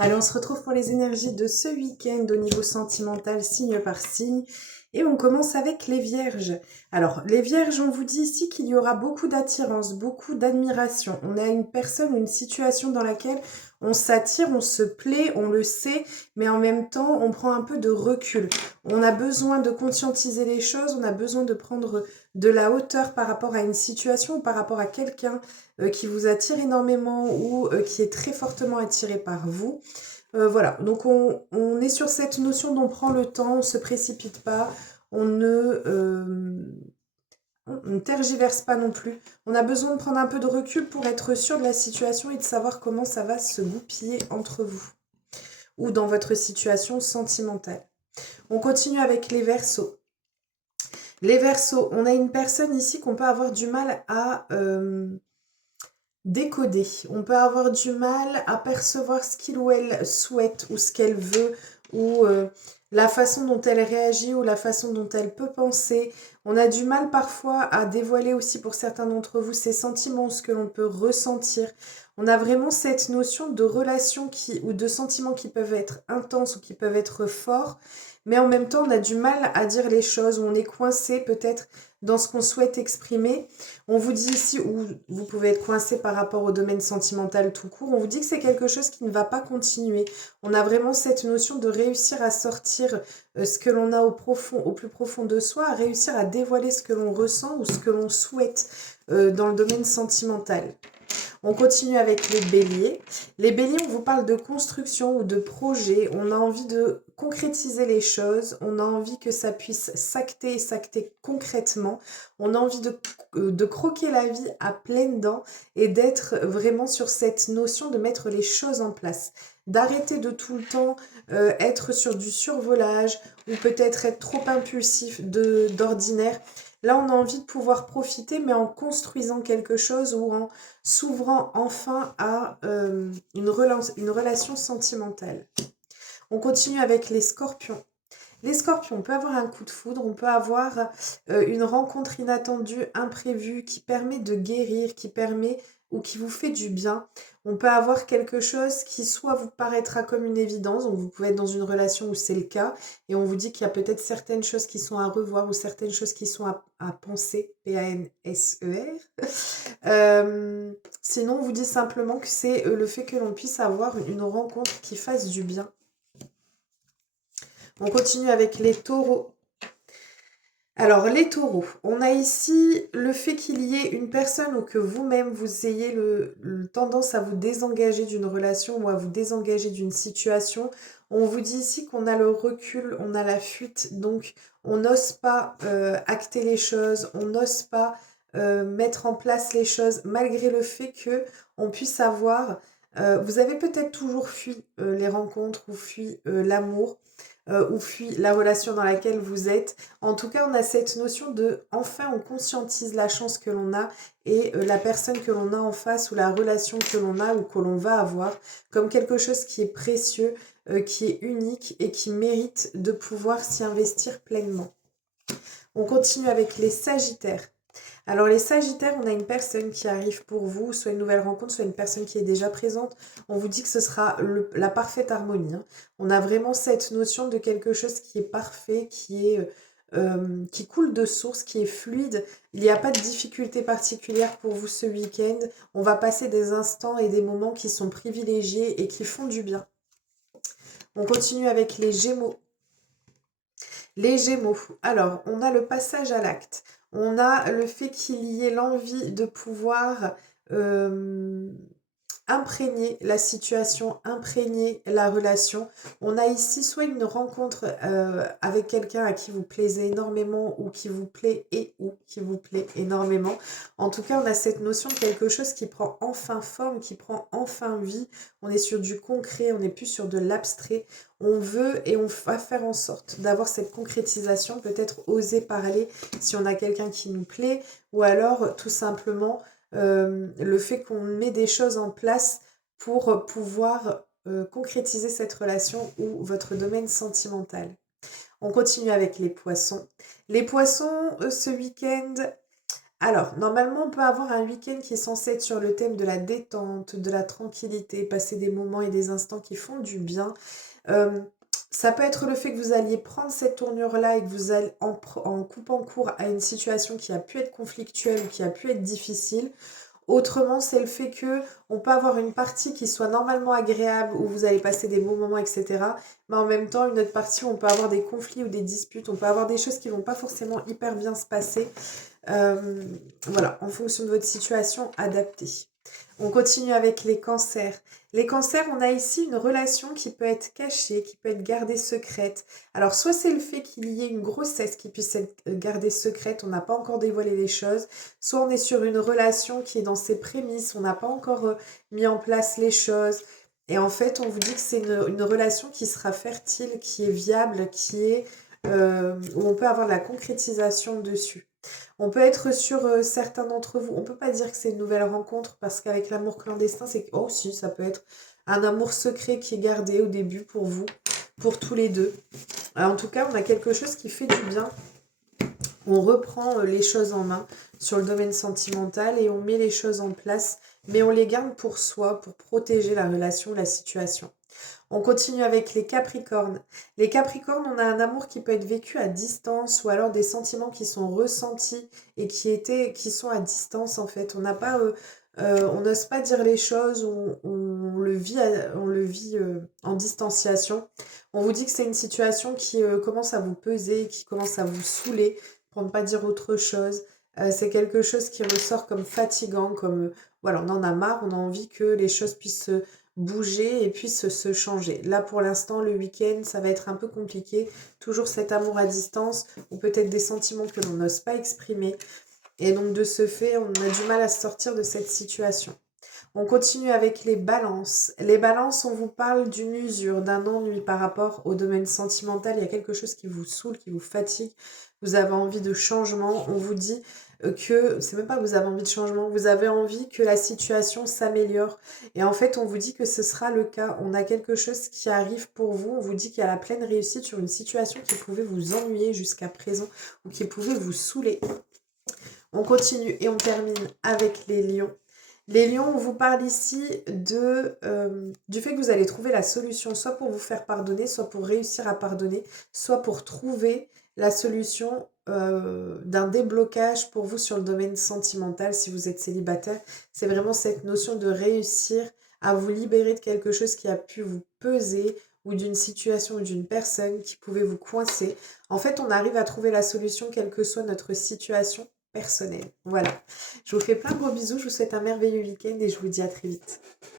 Allez, on se retrouve pour les énergies de ce week-end au niveau sentimental, signe par signe. Et on commence avec les vierges. Alors, les vierges, on vous dit ici qu'il y aura beaucoup d'attirance, beaucoup d'admiration. On a une personne, une situation dans laquelle on s'attire, on se plaît, on le sait, mais en même temps, on prend un peu de recul. On a besoin de conscientiser les choses, on a besoin de prendre de la hauteur par rapport à une situation ou par rapport à quelqu'un qui vous attire énormément ou qui est très fortement attiré par vous. Voilà, donc on est sur cette notion d'on prend le temps, on ne se précipite pas, on ne tergiverse pas non plus. On a besoin de prendre un peu de recul pour être sûr de la situation et de savoir comment ça va se goupiller entre vous ou dans votre situation sentimentale. On continue avec les Verseaux. Les Verseaux, on a une personne ici qu'on peut avoir du mal à décoder. On peut avoir du mal à percevoir ce qu'il ou elle souhaite ou ce qu'elle veut ou la façon dont elle réagit ou la façon dont elle peut penser. On a du mal parfois à dévoiler aussi pour certains d'entre vous ces sentiments, ce que l'on peut ressentir. On a vraiment cette notion de relation ou de sentiments qui peuvent être intenses ou qui peuvent être forts, mais en même temps on a du mal à dire les choses, ou on est coincé peut-être dans ce qu'on souhaite exprimer. On vous dit ici, ou vous pouvez être coincé par rapport au domaine sentimental tout court, on vous dit que c'est quelque chose qui ne va pas continuer. On a vraiment cette notion de réussir à sortir ce que l'on a au plus profond de soi, à réussir à dévoiler ce que l'on ressent ou ce que l'on souhaite dans le domaine sentimental. On continue avec les béliers. Les béliers, on vous parle de construction ou de projet. On a envie de concrétiser les choses. On a envie que ça puisse s'acter et s'acter concrètement. On a envie de croquer la vie à pleines dents et d'être vraiment sur cette notion de mettre les choses en place. D'arrêter de tout le temps être sur du survolage ou peut-être être trop impulsif d'ordinaire. Là, on a envie de pouvoir profiter, mais en construisant quelque chose ou en s'ouvrant enfin à une relation sentimentale. On continue avec les scorpions. Les scorpions, on peut avoir un coup de foudre, on peut avoir une rencontre inattendue, imprévue, qui permet de guérir, qui permet ou qui vous fait du bien. On peut avoir quelque chose qui soit vous paraîtra comme une évidence, donc vous pouvez être dans une relation où c'est le cas, et on vous dit qu'il y a peut-être certaines choses qui sont à revoir ou certaines choses qui sont à penser, P-A-N-S-E-R. Sinon, on vous dit simplement que c'est le fait que l'on puisse avoir une rencontre qui fasse du bien. On continue avec les taureaux. Alors, les taureaux, on a ici le fait qu'il y ait une personne ou que vous-même, vous ayez tendance à vous désengager d'une relation ou à vous désengager d'une situation. On vous dit ici qu'on a le recul, on a la fuite, donc on n'ose pas acter les choses, on n'ose pas mettre en place les choses, malgré le fait que on puisse avoir... vous avez peut-être toujours fui les rencontres ou fui l'amour, ou fuit la relation dans laquelle vous êtes. En tout cas, on a cette notion de, enfin, on conscientise la chance que l'on a et la personne que l'on a en face ou la relation que l'on a ou que l'on va avoir comme quelque chose qui est précieux, qui est unique et qui mérite de pouvoir s'y investir pleinement. On continue avec les sagittaires. Alors les sagittaires, on a une personne qui arrive pour vous, soit une nouvelle rencontre, soit une personne qui est déjà présente. On vous dit que ce sera la parfaite harmonie, hein. On a vraiment cette notion de quelque chose qui est parfait, qui coule de source, qui est fluide. Il n'y a pas de difficulté particulière pour vous ce week-end. On va passer des instants et des moments qui sont privilégiés et qui font du bien. On continue avec les Gémeaux. Les Gémeaux. Alors, on a le passage à l'acte. On a le fait qu'il y ait l'envie de pouvoir imprégner la situation, imprégner la relation. On a ici soit une rencontre avec quelqu'un à qui vous plaisez énormément ou qui vous plaît et ou qui vous plaît énormément. En tout cas, on a cette notion de quelque chose qui prend enfin forme, qui prend enfin vie. On est sur du concret, on n'est plus sur de l'abstrait. On veut et on va faire en sorte d'avoir cette concrétisation, peut-être oser parler si on a quelqu'un qui nous plaît, ou alors tout simplement le fait qu'on met des choses en place pour pouvoir concrétiser cette relation ou votre domaine sentimental. On continue avec les poissons. Les poissons, ce week-end, Alors, normalement, on peut avoir un week-end qui est censé être sur le thème de la détente, de la tranquillité, passer des moments et des instants qui font du bien. Euh, Ça peut être le fait que vous alliez prendre cette tournure-là et que vous allez en coupant court à une situation qui a pu être conflictuelle ou qui a pu être difficile. Autrement, c'est le fait que on peut avoir une partie qui soit normalement agréable, où vous allez passer des bons moments, etc. Mais en même temps, une autre partie où on peut avoir des conflits ou des disputes, on peut avoir des choses qui vont pas forcément hyper bien se passer. Euh, voilà, en fonction de votre situation, adaptée. On continue avec les cancers. Les cancers, on a ici une relation qui peut être cachée, qui peut être gardée secrète. Alors, soit c'est le fait qu'il y ait une grossesse qui puisse être gardée secrète, on n'a pas encore dévoilé les choses, soit on est sur une relation qui est dans ses prémices, on n'a pas encore mis en place les choses. Et en fait, on vous dit que c'est une relation qui sera fertile, qui est viable, où on peut avoir de la concrétisation dessus. On peut être sur certains d'entre vous, on peut pas dire que c'est une nouvelle rencontre parce qu'avec l'amour clandestin, c'est que, oh si, ça peut être un amour secret qui est gardé au début pour vous, pour tous les deux. En tout cas, on a quelque chose qui fait du bien. On reprend les choses en main sur le domaine sentimental et on met les choses en place, mais on les garde pour soi, pour protéger la relation, la situation. On continue avec les Capricornes. Les Capricornes, on a un amour qui peut être vécu à distance ou alors des sentiments qui sont ressentis et qui sont à distance en fait. On n'a pas, on n'ose pas dire les choses, on le vit en distanciation. On vous dit que c'est une situation qui commence à vous peser, qui commence à vous saouler, pour ne pas dire autre chose. C'est quelque chose qui ressort comme fatigant, comme voilà, on en a marre, on a envie que les choses puissent bouger et puis se changer. Là, pour l'instant, le week-end, ça va être un peu compliqué. Toujours cet amour à distance ou peut-être des sentiments que l'on n'ose pas exprimer. Et donc, de ce fait, on a du mal à sortir de cette situation. On continue avec les balances. Les balances, on vous parle d'une usure, d'un ennui par rapport au domaine sentimental. Il y a quelque chose qui vous saoule, qui vous fatigue. Vous avez envie de changement. On vous dit que, c'est même pas que vous avez envie de changement, vous avez envie que la situation s'améliore. Et en fait, on vous dit que ce sera le cas. On a quelque chose qui arrive pour vous. On vous dit qu'il y a la pleine réussite sur une situation qui pouvait vous ennuyer jusqu'à présent ou qui pouvait vous saouler. On continue et on termine avec les lions. Les lions, on vous parle ici du fait que vous allez trouver la solution, soit pour vous faire pardonner, soit pour réussir à pardonner, soit pour trouver la solution d'un déblocage pour vous sur le domaine sentimental si vous êtes célibataire. C'est vraiment cette notion de réussir à vous libérer de quelque chose qui a pu vous peser ou d'une situation ou d'une personne qui pouvait vous coincer. En fait, on arrive à trouver la solution quelle que soit notre situation personnelle. Voilà. Je vous fais plein de gros bisous, je vous souhaite un merveilleux week-end et je vous dis à très vite.